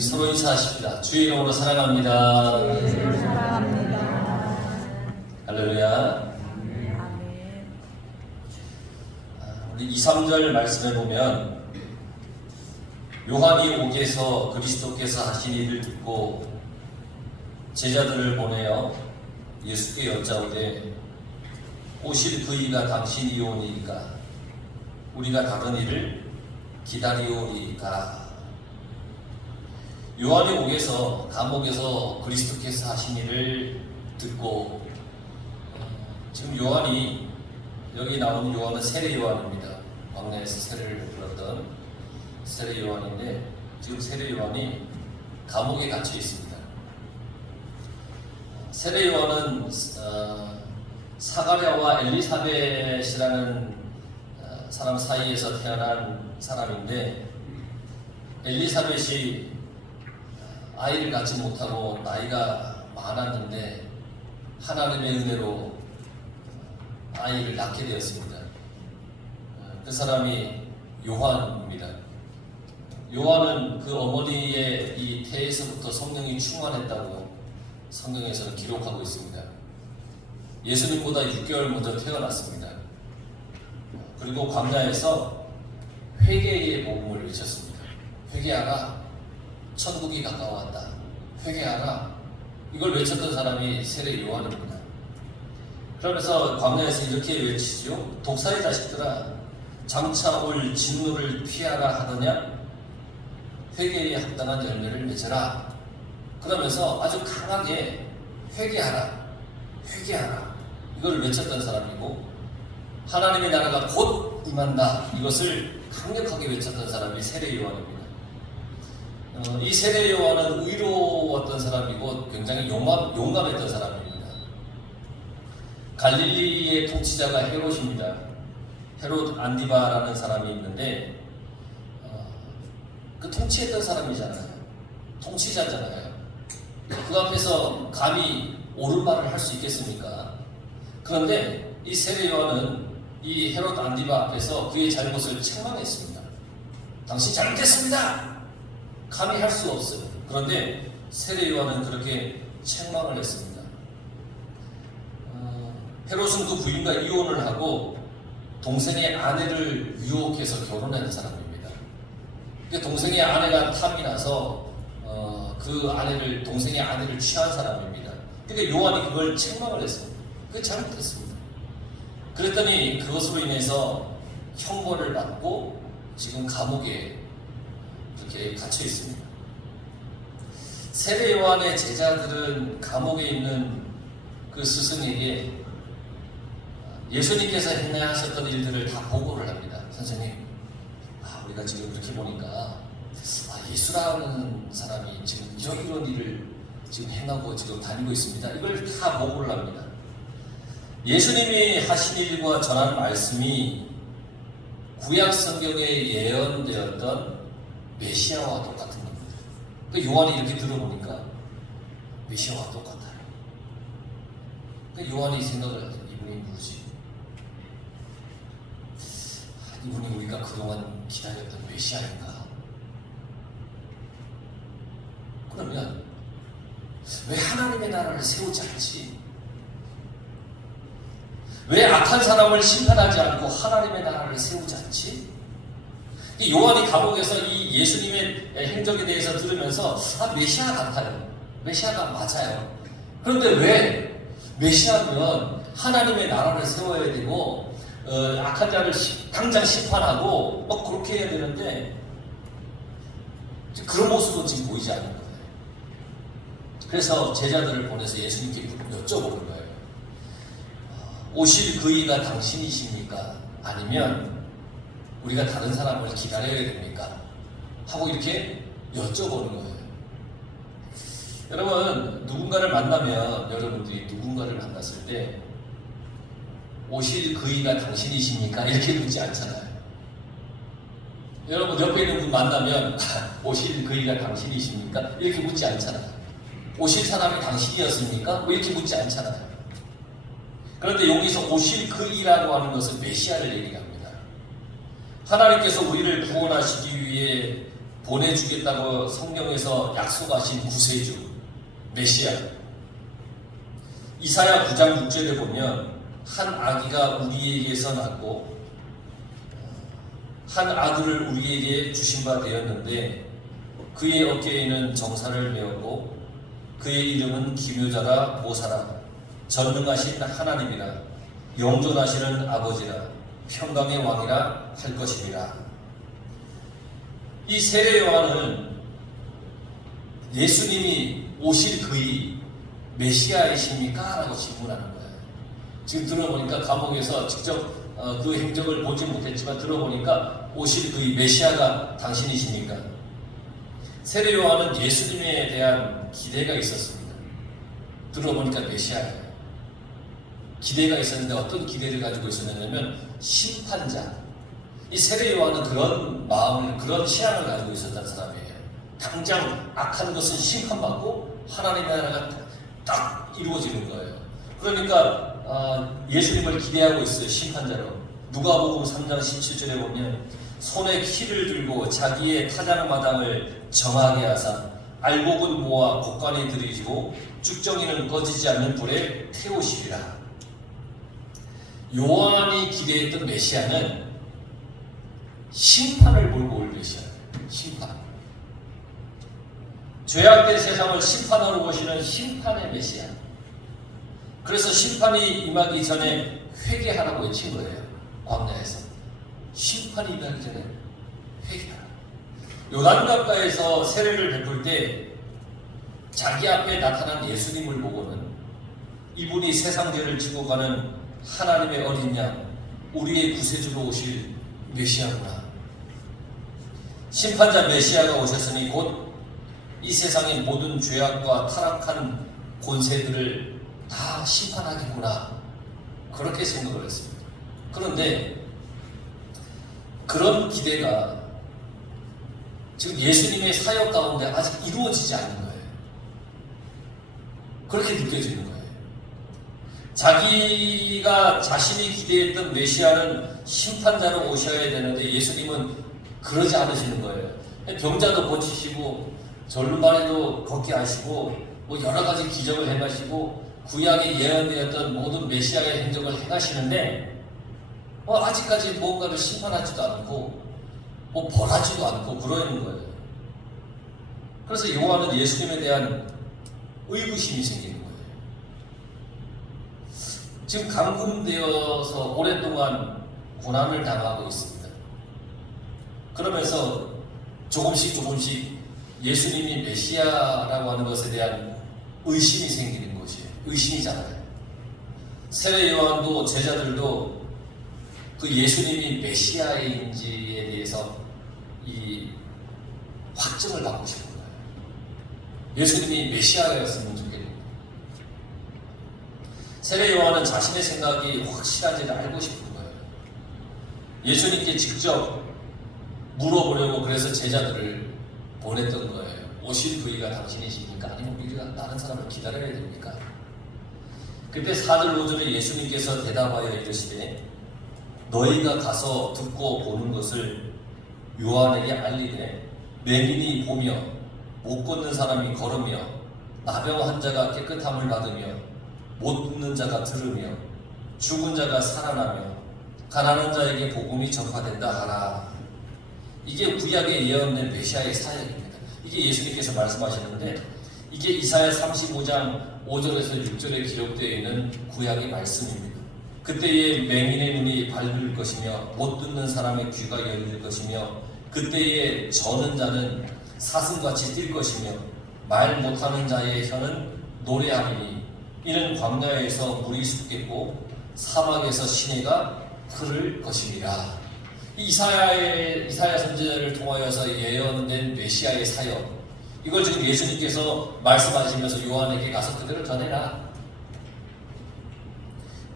서로 인사하십니다. 주의 이름으로 사랑합니다. 사랑합니다. 할렐루야. 우리 2, 3절 말씀에 보면 요한이 옥에서 그리스도께서 하신 일을 듣고 제자들을 보내어 예수께 여짜오되 오실 그이가 당신이 오니까 우리가 다른 일을 기다리오리까. 요한이 옥에서 감옥에서 그리스도께서 하신 일을 듣고 지금 요한이 여기 나오는 요한은 세례 요한입니다. 광야에서 세례를 베풀었던 세례 요한인데 지금 세례 요한이 감옥에 갇혀 있습니다. 세례 요한은 사가랴와 엘리사벳이라는 사람 사이에서 태어난 사람인데 엘리사벳이 아이를 갖지 못하고 나이가 많았는데 하나님의 은혜로 아이를 낳게 되었습니다. 그 사람이 요한입니다. 요한은 그 어머니의 이 태에서부터 성령이 충만했다고 성경에서는 기록하고 있습니다. 예수님보다 6개월 먼저 태어났습니다. 그리고 광야에서 회개의 복음을 외쳤습니다. 회개하라, 천국이 가까워왔다. 회개하라. 이걸 외쳤던 사람이 세례 요한입니다. 그러면서 광야에서 이렇게 외치죠. 독사의 자식들아, 장차 올 진노를 피하라 하더냐? 회개에 합당한 열매를 맺어라. 그러면서 아주 강하게 회개하라, 회개하라. 이걸 외쳤던 사람이고 하나님의 나라가 곧 임한다. 이것을 강력하게 외쳤던 사람이 세례 요한입니다. 이 세례 요한은 의로웠던 사람이고 굉장히 용감했던 사람입니다. 갈릴리의 통치자가 헤롯입니다. 헤롯 안디바라는 사람이 있는데 그 통치했던 사람이잖아요. 통치자잖아요. 그 앞에서 감히 옳은 말을 할 수 있겠습니까? 그런데 이 세례 요한은 이 헤롯 안디바 앞에서 그의 잘못을 책망했습니다. 당신 잘못했습니다. 감히 할 수 없어요. 그런데 세례 요한은 그렇게 책망을 했습니다. 헤롯은 그 부인과 이혼을 하고 동생의 아내를 유혹해서 결혼한 사람입니다. 동생의 아내가 탐이 나서 동생의 아내를 취한 사람입니다. 근데 요한이 그걸 책망을 했습니다. 그게 잘못했습니다. 그랬더니 그것으로 인해서 형벌을 받고 지금 감옥에 이렇게 갇혀 있습니다. 세례 요한의 제자들은 감옥에 있는 그 스승에게 예수님께서 행하셨던 일들을 다 보고를 합니다. 선생님, 우리가 지금 그렇게 보니까 예수라는 사람이 지금 이런 일을 지금 행하고 지금 다니고 있습니다. 이걸 다 보고를 합니다. 예수님이 하신 일과 전한 말씀이 구약 성경에 예언되었던 메시아와 똑같은 겁니다. 그러니까 요한이 이렇게 들어보니까 메시아와 똑같아요. 그러니까 요한이 생각을 하죠. 이분이 누구지? 이분이 우리가 그동안 기다렸던 메시아인가? 그러면 왜 하나님의 나라를 세우지 않지? 왜 악한 사람을 심판하지 않고 하나님의 나라를 세우지 않지? 요한이 감옥에서 이 예수님의 행적에 대해서 들으면서 메시아 같아요. 메시아가 맞아요. 그런데 왜 메시아면 하나님의 나라를 세워야 되고 악한 자를 당장 심판하고 그렇게 해야 되는데 그런 모습은 지금 보이지 않는 거예요. 그래서 제자들을 보내서 예수님께 여쭤보는 거예요. 오실 그이가 당신이십니까? 아니면 우리가 다른 사람을 기다려야 됩니까? 하고 이렇게 여쭤보는 거예요. 여러분, 누군가를 만나면 여러분들이 누군가를 만났을 때 오실 그이가 당신이십니까? 이렇게 묻지 않잖아요. 여러분 옆에 있는 분 만나면 오실 그이가 당신이십니까? 이렇게 묻지 않잖아요. 오실 사람이 당신이었습니까? 이렇게 묻지 않잖아요. 그런데 여기서 오실 그이라고 하는 것은 메시아를 얘기합니다. 하나님께서 우리를 구원하시기 위해 보내주겠다고 성경에서 약속하신 구세주 메시아. 이사야 9장 6절에 보면 한 아기가 우리에게서 낳고 한 아들을 우리에게 주신 바 되었는데 그의 어깨에는 정사를 메었고 그의 이름은 기묘자라 모사라 전능하신 하나님이라 영존하시는 아버지라 평강의 왕이라 할 것입니다. 이 세례 요한은 예수님이 오실 그이 메시아이십니까? 라고 질문하는 거예요. 지금 들어보니까 감옥에서 직접 그 행적을 보지 못했지만 들어보니까 오실 그이 메시아가 당신이십니까? 세례 요한은 예수님에 대한 기대가 있었습니다. 들어보니까 메시아예요. 기대가 있었는데 어떤 기대를 가지고 있었냐면 심판자. 이 세례 요한은 그런 마음을, 그런 신앙을 가지고 있었던 사람이에요. 당장 악한 것은 심판받고 하나님의 나라가 딱 이루어지는 거예요. 그러니까 예수님을 기대하고 있어요. 심판자로. 누가복음 3장 17절에 보면 손에 키를 들고 자기의 타작마당을 정하게 하사 알곡은 모아 곡간에 들이시고 쭉정이는 꺼지지 않는 불에 태우시리라. 요한이 기대했던 메시아는 심판을 몰고 올 메시아예요. 심판. 죄악된 세상을 심판하러 오시는 심판의 메시아. 그래서 심판이 임하기 전에 회개하라고 외친 거예요. 광야에서. 심판이 임하기 전에 회개하라. 요단강가에서 세례를 베풀 때 자기 앞에 나타난 예수님을 보고는 이분이 세상 죄를 지고 가는 하나님의 어린 양, 우리의 구세주로 오실 메시아구나. 심판자 메시아가 오셨으니 곧 이 세상의 모든 죄악과 타락한 권세들을 다 심판하겠구나. 그렇게 생각을 했습니다. 그런데 그런 기대가 지금 예수님의 사역 가운데 아직 이루어지지 않는 거예요. 그렇게 느껴지는 거예요. 자기가 자신이 기대했던 메시아는 심판자로 오셔야 되는데 예수님은 그러지 않으시는 거예요. 병자도 고치시고 절름발에도 걷게 하시고 뭐 여러 가지 기적을 행하시고 구약에 예언되었던 모든 메시아의 행적을 행하시는데 아직까지 무언가를 심판하지도 않고 뭐 벌하지도 않고 그러는 거예요. 그래서 요한은 예수님에 대한 의구심이 생기는 거예요. 지금 감금되어서 오랫동안 고난을 당하고 있습니다. 그러면서 조금씩 예수님이 메시아라고 하는 것에 대한 의심이 생기는 것이에요. 의심이잖아요. 세례 요한도 제자들도 그 예수님이 메시아인지에 대해서 이 확증을 받고 싶은 거예요. 예수님이 메시아였으면 좋겠는 거예요. 세례 요한은 자신의 생각이 확실한지를 알고 싶은 거예요. 예수님께 직접 물어보려고 그래서 제자들을 보냈던 거예요. 오실 그이가 당신이십니까? 아니면 우리가 다른 사람을 기다려야 됩니까? 그때 4절 5절에 예수님께서 대답하여 이르시되 너희가 가서 듣고 보는 것을 요한에게 알리되 맹인이 보며 못 걷는 사람이 걸으며 나병 환자가 깨끗함을 받으며 못 듣는 자가 들으며 죽은 자가 살아나며 가난한 자에게 복음이 전파된다 하라. 이게 구약에 예언된 메시아의 사역입니다. 이게 예수님께서 말씀하시는데 이게 이사야 35장 5절에서 6절에 기록되어 있는 구약의 말씀입니다. 그때에 맹인의 눈이 밝을 것이며 못 듣는 사람의 귀가 열릴 것이며 그때에 저는 자는 사슴같이 뛸 것이며 말 못하는 자의 혀는 노래하리니 이는 광야에서 물이 솟겠고 사막에서 시내가 흐를 것입니다. 이사야 선지자를 통하여서 예언된 메시아의 사역, 이걸 지금 예수님께서 말씀하시면서 요한에게 가서 그대로 전해라.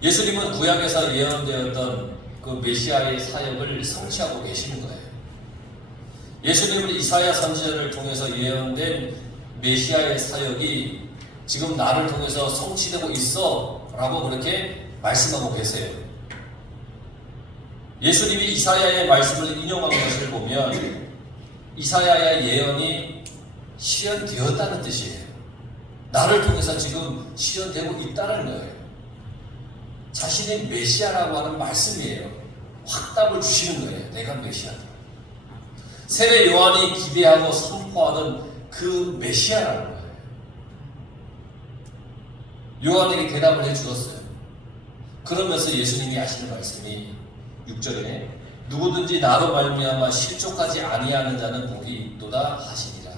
예수님은 구약에서 예언되었던 그 메시아의 사역을 성취하고 계시는 거예요. 예수님은 이사야 선지자를 통해서 예언된 메시아의 사역이 지금 나를 통해서 성취되고 있어 라고 그렇게 말씀하고 계세요. 예수님이 이사야의 말씀을 인용한 것을 보면 이사야의 예언이 실현되었다는 뜻이에요. 나를 통해서 지금 실현되고 있다는 거예요. 자신이 메시아라고 하는 말씀이에요. 확답을 주시는 거예요. 내가 메시아다. 세례 요한이 기대하고 선포하던 그 메시아라는 거예요. 요한에게 대답을 해주었어요. 그러면서 예수님이 하시는 말씀이 6절에 누구든지 나로 말미암아 실족하지 아니하는 자는 복이 있도다 하시니라.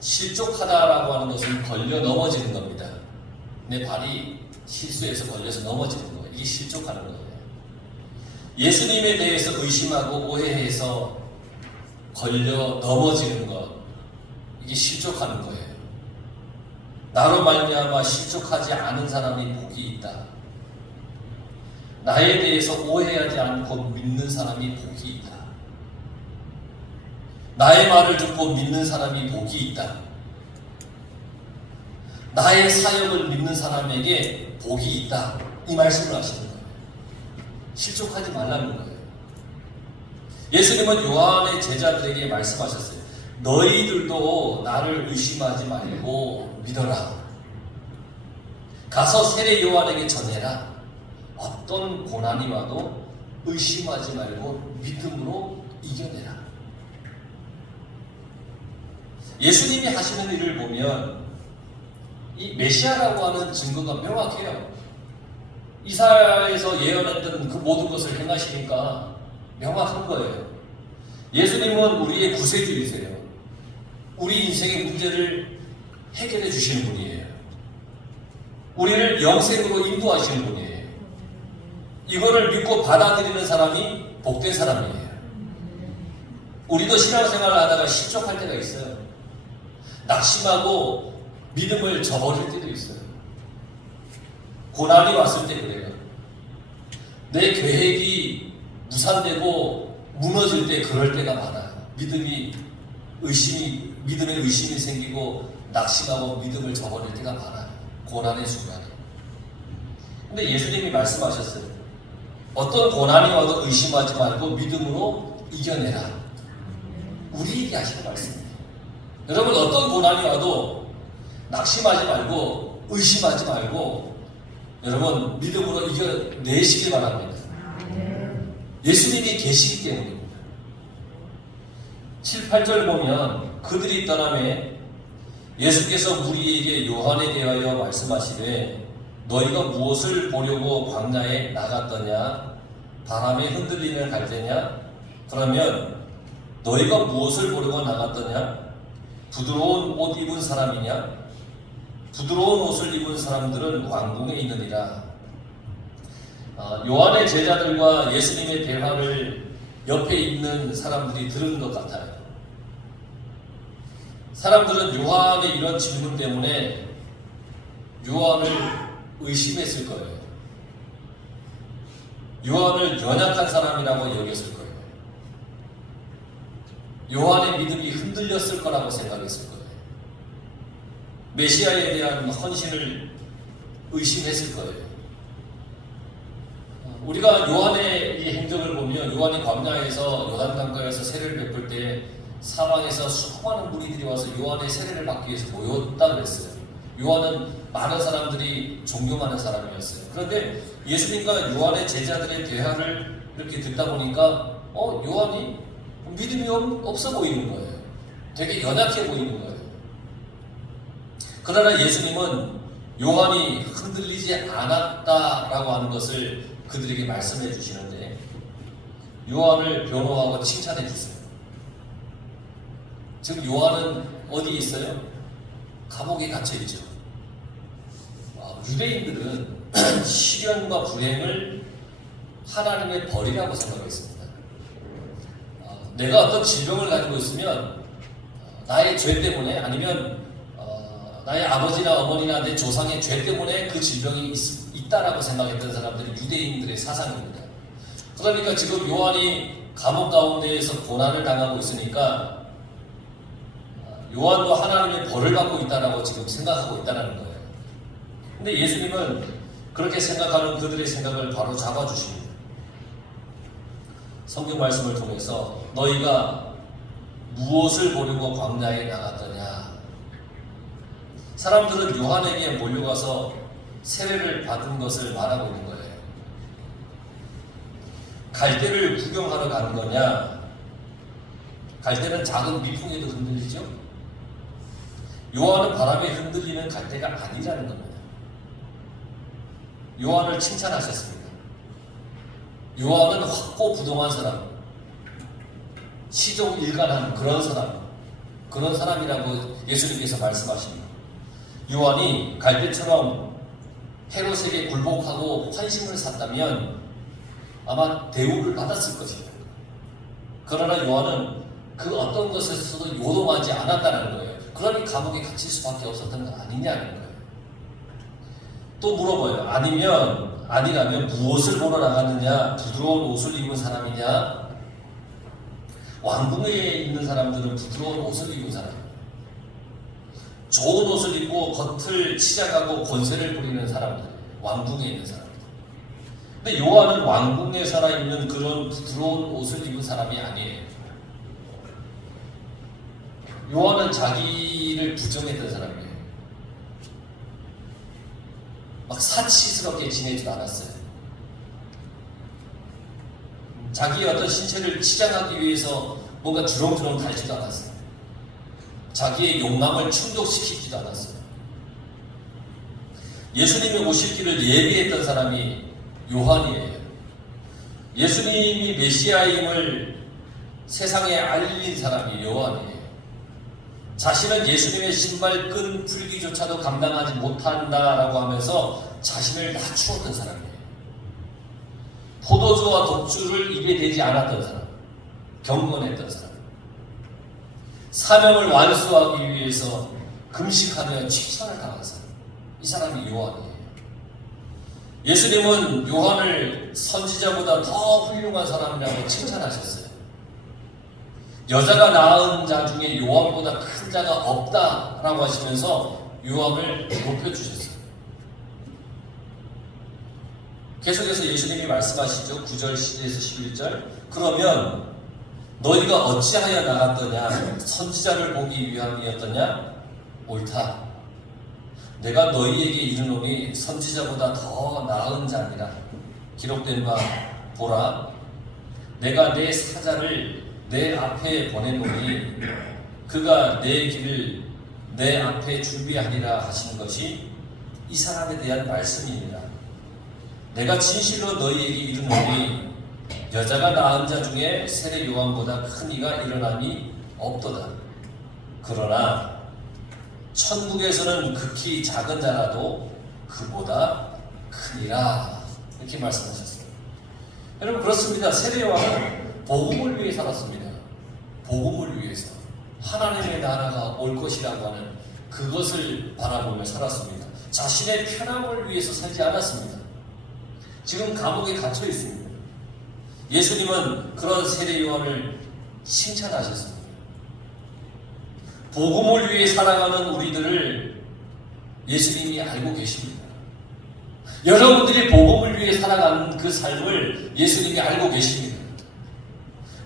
실족하다라고 하는 것은 걸려 넘어지는 겁니다. 내 발이 실수해서 걸려서 넘어지는 거예요. 이게 실족하는 거예요. 예수님에 대해서 의심하고 오해해서 걸려 넘어지는 것, 이게 실족하는 거예요. 나로 말미암아 실족하지 않은 사람이 복이 있다. 나에 대해서 오해하지 않고 믿는 사람이 복이 있다. 나의 말을 듣고 믿는 사람이 복이 있다. 나의 사역을 믿는 사람에게 복이 있다. 이 말씀을 하시는 거예요. 실족하지 말라는 거예요. 예수님은 요한의 제자들에게 말씀하셨어요. 너희들도 나를 의심하지 말고 믿어라. 가서 세례 요한에게 전해라. 어떤 고난이 와도 의심하지 말고 믿음으로 이겨내라. 예수님이 하시는 일을 보면 이 메시아라고 하는 증거가 명확해요. 이사야에서 예언했던 그 모든 것을 행하시니까 명확한 거예요. 예수님은 우리의 구세주이세요. 우리 인생의 문제를 해결해 주시는 분이에요. 우리를 영생으로 인도하시는 분이에요. 이거를 믿고 받아들이는 사람이 복된 사람이에요. 우리도 신앙생활을 하다가 실족할 때가 있어요. 낙심하고 믿음을 저버릴 때도 있어요. 고난이 왔을 때 그래요. 내 계획이 무산되고 무너질 때 그럴 때가 많아요. 믿음에 의심이 생기고 낙심하고 믿음을 저버릴 때가 많아요. 고난의 순간에. 근데 예수님이 말씀하셨어요. 어떤 고난이 와도 의심하지 말고 믿음으로 이겨내라. 우리에게 하시는 말씀이에요. 여러분, 어떤 고난이 와도 낙심하지 말고 의심하지 말고 여러분 믿음으로 이겨내시길 바랍니다. 예수님이 계시기 때문입니다. 7, 8절 보면 그들이 떠나매 예수께서 무리에게 요한에 대하여 말씀하시되 너희가 무엇을 보려고 광야에 나갔더냐? 바람에 흔들리는 갈대냐? 그러면 너희가 무엇을 보려고 나갔더냐? 부드러운 옷 입은 사람이냐? 부드러운 옷을 입은 사람들은 왕궁에 있느니라. 요한의 제자들과 예수님의 대화를 옆에 있는 사람들이 들은 것 같아요. 사람들은 요한의 이런 질문 때문에 요한을 의심했을 거예요. 요한을 연약한 사람이라고 여겼을 거예요. 요한의 믿음이 흔들렸을 거라고 생각했을 거예요. 메시아에 대한 헌신을 의심했을 거예요. 우리가 요한의 이 행적을 보면 요한이 광야에서 요단강가에서 세례를 베풀 때 사방에서 수많은 무리들이 와서 요한의 세례를 받기 위해서 모였다 그랬어요. 요한은 많은 사람들이 존경하는 사람이었어요. 그런데 예수님과 요한의 제자들의 대화를 이렇게 듣다 보니까 요한이 믿음이 없어 보이는 거예요. 되게 연약해 보이는 거예요. 그러나 예수님은 요한이 흔들리지 않았다라고 하는 것을 그들에게 말씀해 주시는데 요한을 변호하고 칭찬해 주세요. 지금 요한은 어디에 있어요? 감옥에 갇혀 있죠. 유대인들은 시련과 불행을 하나님의 벌이라고 생각했습니다. 내가 어떤 질병을 가지고 있으면 나의 죄 때문에 아니면 나의 아버지나 어머니나 내 조상의 죄 때문에 그 질병이 있다라고 생각했던 사람들이 유대인들의 사상입니다. 그러니까 지금 요한이 감옥 가운데에서 고난을 당하고 있으니까 요한도 하나님의 벌을 받고 있다라고 지금 생각하고 있다는 거예요. 근데 예수님은 그렇게 생각하는 그들의 생각을 바로 잡아주십니다. 성경 말씀을 통해서 너희가 무엇을 보려고 광야에 나갔더냐? 사람들은 요한에게 몰려가서 세례를 받은 것을 말하고 있는 거예요. 갈대를 구경하러 가는 거냐? 갈대는 작은 미풍에도 흔들리죠? 요한은 바람에 흔들리는 갈대가 아니라는 겁니다. 요한을 칭찬하셨습니다. 요한은 확고부동한 사람, 시종일관한 그런 사람이라고 예수님께서 말씀하십니다. 요한이 갈대처럼 헤롯에게 굴복하고 환심을 샀다면 아마 대우를 받았을 것입니다. 그러나 요한은 그 어떤 것에서도 요동하지 않았다는 거예요. 그러니 감옥에 갇힐 수밖에 없었던 거 아니냐는 거예요. 또 물어봐요. 아니라면 무엇을 보러 나갔느냐? 부드러운 옷을 입은 사람이냐? 왕궁에 있는 사람들은 부드러운 옷을 입은 사람, 좋은 옷을 입고 겉을 치장하고 권세를 부리는 사람들, 왕궁에 있는 사람들. 근데 요한은 왕궁에 살아있는 그런 부드러운 옷을 입은 사람이 아니에요. 요한은 자기를 부정했던 사람이에요. 막 사치스럽게 지내지도 않았어요. 자기의 어떤 신체를 치장하기 위해서 뭔가 주렁주렁 달지도 않았어요. 자기의 욕망을 충족시키지도 않았어요. 예수님이 오실 길을 예비했던 사람이 요한이에요. 예수님이 메시아임을 세상에 알린 사람이 요한이에요. 자신은 예수님의 신발끈 풀기조차도 감당하지 못한다라고 하면서 자신을 낮추었던 사람이에요. 포도주와 독주를 입에 대지 않았던 사람, 경건했던 사람, 사명을 완수하기 위해서 금식하며 칭찬을 당한 사람, 이 사람이 요한이에요. 예수님은 요한을 선지자보다 더 훌륭한 사람이라고 칭찬하셨어요. 여자가 낳은 자 중에 요한보다 큰 자가 없다라고 하시면서 요한을 높여주셨어요. 계속해서 예수님이 말씀하시죠. 9절 10에서 11절. 그러면 너희가 어찌하여 나갔더냐? 선지자를 보기 위함이었더냐? 옳다. 내가 너희에게 이르노니 선지자보다 더 나은 자니라. 기록된 바 보라. 내가 내 사자를 내 앞에 보내노니 그가 내 길을 내 앞에 준비하리라 하시는 것이 이 사람에 대한 말씀입니다. 내가 진실로 너희에게 이르노니 여자가 낳은 자 중에 세례 요한보다 큰 이가 일어남이 없도다. 그러나 천국에서는 극히 작은 자라도 그보다 크니라. 이렇게 말씀하셨어요. 여러분 그렇습니다. 세례 요한은 복음을 위해 살았습니다. 복음을 위해서 하나님의 나라가 올 것이라고 하는 그것을 바라보며 살았습니다. 자신의 편함을 위해서 살지 않았습니다. 지금 감옥에 갇혀 있습니다. 예수님은 그런 세례 요한을 칭찬하셨습니다. 복음을 위해 살아가는 우리들을 예수님이 알고 계십니다. 여러분들이 복음을 위해 살아가는 그 삶을 예수님이 알고 계십니다.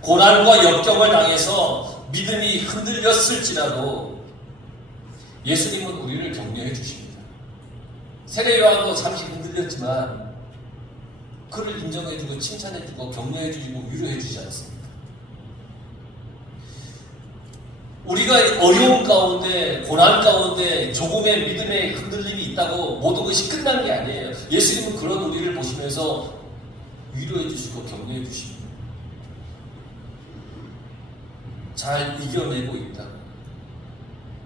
고난과 역경을 당해서 믿음이 흔들렸을지라도 예수님은 우리를 격려해 주십니다. 세례 요한도 잠시 흔들렸지만 그를 인정해 주고 칭찬해 주고 격려해 주고 위로해 주지 않습니까? 우리가 어려움 가운데 고난 가운데 조금의 믿음의 흔들림이 있다고 모든 것이 끝난 게 아니에요. 예수님은 그런 우리를 보시면서 위로해 주시고 격려해 주십니다. 잘 이겨내고 있다.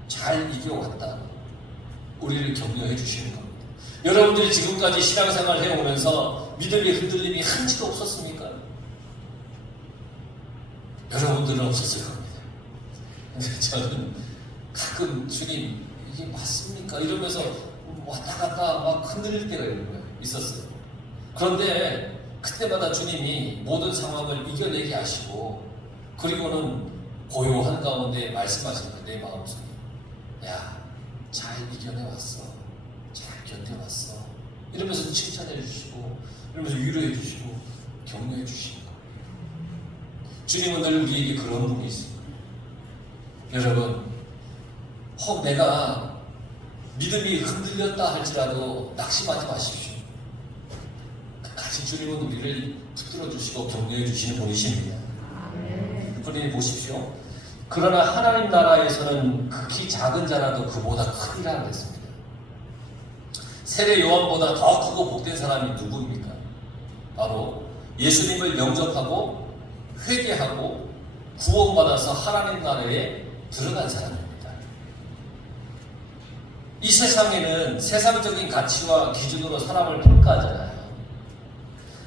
잘 이겨왔다. 우리를 격려해 주시는 겁니다. 여러분들이 지금까지 신앙생활 해오면서 믿음의 흔들림이 한치도 없었습니까? 여러분들은 없었을 겁니다. 근데 저는 가끔 주님 이게 맞습니까? 이러면서 왔다 갔다 막 흔들릴 때가 있었어요. 그런데 그때마다 주님이 모든 상황을 이겨내게 하시고 그리고는 고요한 가운데 말씀하시는 내 마음속에 야, 잘 이겨내왔어. 잘 견뎌왔어. 이러면서 칭찬해 주시고 이러면서 위로해 주시고 격려해 주시는 거예요. 주님은 늘 우리에게 그런 분이 있습니다. 여러분, 혹 내가 믿음이 흔들렸다 할지라도 낙심하지 마십시오. 같이 주님은 우리를 붙들어 주시고 격려해 주시는 분이십니다. 그러니 보십시오. 그러나 하나님 나라에서는 극히 작은 자라도 그보다 크리라 그랬습니다. 세례 요한보다 더 크고 복된 사람이 누구입니까? 바로 예수님을 영접하고 회개하고 구원받아서 하나님 나라에 들어간 사람입니다. 이 세상에는 세상적인 가치와 기준으로 사람을 평가하잖아요.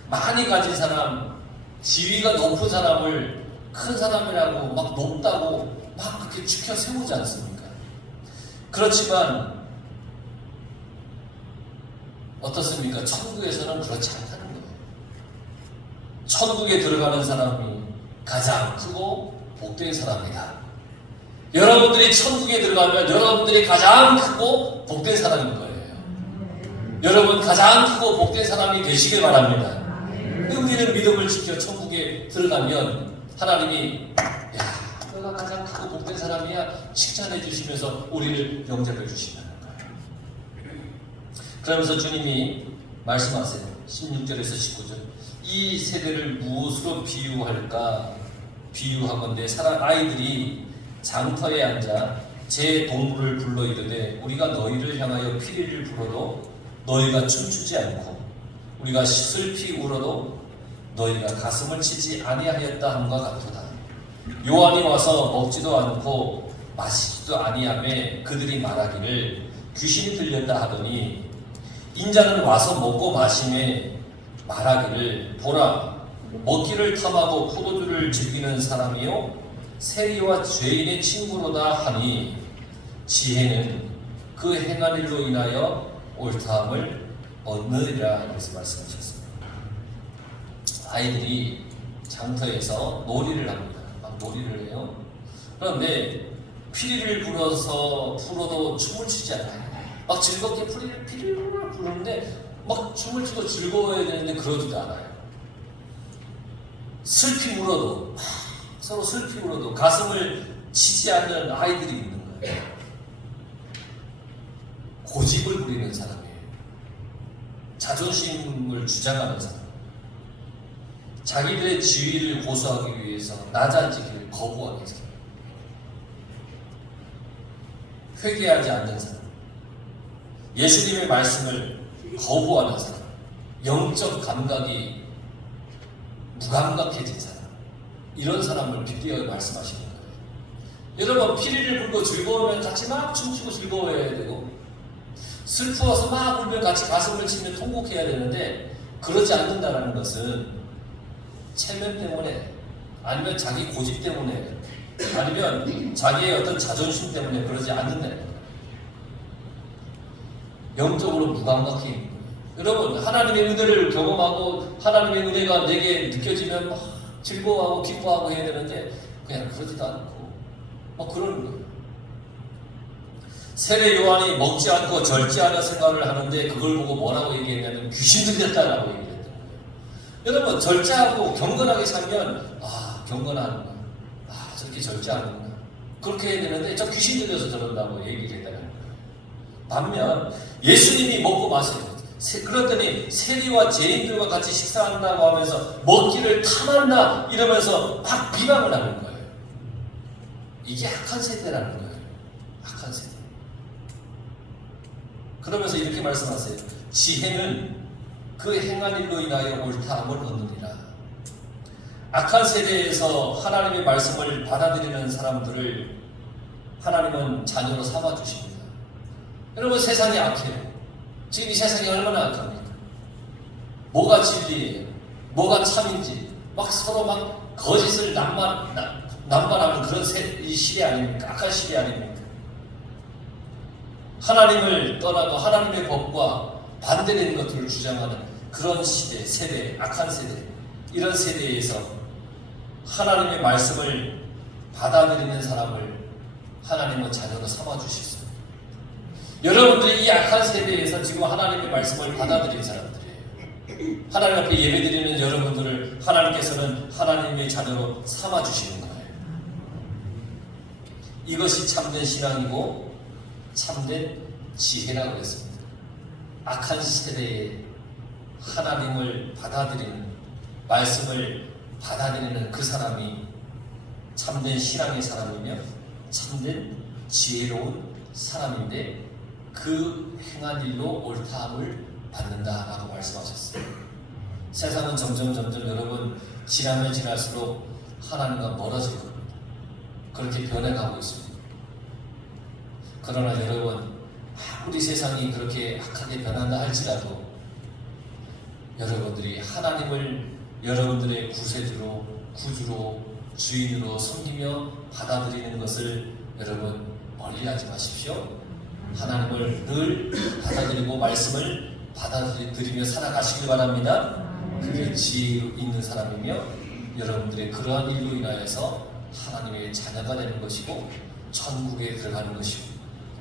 많이 가진 사람, 지위가 높은 사람을 큰 사람이라고 막 높다고 막 그렇게 추켜 세우지 않습니까? 그렇지만 어떻습니까? 천국에서는 그렇지 않다는 거예요. 천국에 들어가는 사람이 가장 크고 복된 사람이다. 여러분들이 천국에 들어가면 여러분들이 가장 크고 복된 사람인 거예요. 여러분 가장 크고 복된 사람이 되시길 바랍니다. 우리는 믿음을 지켜 천국에 들어가면 하나님이 야, 너가 가장 크고 복된 사람이야 칭찬해 주시면서 우리를 영접해 주신다는 거예요. 그러면서 주님이 말씀하세요. 16절에서 19절. 이 세대를 무엇으로 비유할까? 비유하건대 아이들이 장터에 앉아 제 동물을 불러 이르되 우리가 너희를 향하여 피리를 불어도 너희가 춤추지 않고 우리가 슬피 울어도 너희가 가슴을 치지 아니하였다 함과 같도다. 요한이 와서 먹지도 않고 마시지도 아니하매 그들이 말하기를 귀신이 들렸다 하더니 인자는 와서 먹고 마심에 말하기를 보라 먹기를 탐하고 포도주를 즐기는 사람이요 세리와 죄인의 친구로다 하니 지혜는 그 행한 일로 인하여 옳다함을 얻느니라. 그래서 말씀하셨습니다. 아이들이 장터에서 놀이를 합니다. 막 놀이를 해요. 그런데 피리를 불어도 춤을 추지 않아요. 막 즐겁게 피리를 부르는데 막 춤을 추고 즐거워야 되는데 그러지도 않아요. 슬피 울어도 서로 슬피 울어도 가슴을 치지 않는 아이들이 있는 거예요. 고집을 부리는 사람이에요. 자존심을 주장하는 사람. 자기들의 지위를 고수하기 위해서 낮아지기를 거부하는 사람. 회개하지 않는 사람. 예수님의 말씀을 거부하는 사람. 영적 감각이 무감각해진 사람. 이런 사람을 빗대어 말씀하시는 거예요. 여러분 피리를 불고 즐거우면 같이 막 춤추고 즐거워해야 되고 슬퍼서 막 울면 같이 가슴을 치며 통곡해야 되는데 그러지 않는다는 것은 체면 때문에 아니면 자기 고집 때문에 아니면 자기의 어떤 자존심 때문에 그러지 않는다는 거예요. 영적으로 무감각해 있는 거예요. 여러분 하나님의 은혜를 경험하고 하나님의 은혜가 내게 느껴지면 막 즐거워하고 기뻐하고 해야 되는데 그냥 그러지도 않고 막 그러는 거예요. 세례 요한이 먹지 않고 절지 않은 생각을 하는데 그걸 보고 뭐라고 얘기했냐면 귀신 들렸다라고 얘기했던 거예요. 여러분 절제하고 경건하게 살면 경건하는구나. 저렇게 절제하는구나. 그렇게 해야 되는데 저 귀신 들려서 저런다고 얘기를 했다는 거예요. 반면 예수님이 먹고 마세요. 그랬더니 세리와 죄인들과 같이 식사한다고 하면서 먹기를 탐한다 이러면서 막 비방을 하는 거예요. 이게 악한 세대라는 거예요. 악한 세대. 그러면서 이렇게 말씀하세요. 지혜는 그 행한 일로 인하여 옳다함을 얻느니라. 악한 세대에서 하나님의 말씀을 받아들이는 사람들을 하나님은 자녀로 삼아주십니다. 여러분 세상이 악해요. 지금 이 세상이 얼마나 악합니까? 뭐가 진리예요? 뭐가 참인지 막 서로 막 거짓을 남발하는 그런 이 시대 아닙니까? 악한 시대 아닙니까? 하나님을 떠나고 하나님의 법과 반대되는 것들을 주장하는 그런 시대, 세대, 악한 세대, 이런 세대에서 하나님의 말씀을 받아들이는 사람을 하나님은 자녀로 삼아주셨습니다. 여러분들이 이 악한 세대에서 지금 하나님의 말씀을 받아들인 사람들이에요. 하나님 앞에 예배드리는 여러분들을 하나님께서는 하나님의 자녀로 삼아주시는 거예요. 이것이 참된 신앙이고 참된 지혜라고 했습니다. 악한 시대에 하나님을 받아들이는, 말씀을 받아들이는 그 사람이 참된 신앙의 사람이며 참된 지혜로운 사람인데, 그 행한 일로 옳다함을 받는다라고 말씀하셨어요. 세상은 점점 여러분 지나면 지날수록 하나님과 멀어질 겁니다. 그렇게 변해가고 있습니다. 그러나 여러분, 아무리 세상이 그렇게 악하게 변한다 할지라도 여러분들이 하나님을 여러분들의 구세주로, 구주로, 주인으로 섬기며 받아들이는 것을 여러분 멀리하지 마십시오. 하나님을 늘 받아들이고 말씀을 받아들이며 살아가시길 바랍니다. 그게 지혜 있는 사람이며 여러분들의 그러한 일로 인하여서 하나님의 자녀가 되는 것이고 천국에 들어가는 것이고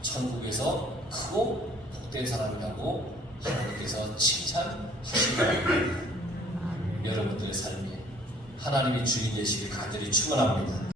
천국에서 크고 복된 사람이라고 하나님께서 칭찬하시기 바랍니다. 여러분들의 삶에 하나님이 주인 되시길 간절히 축원합니다.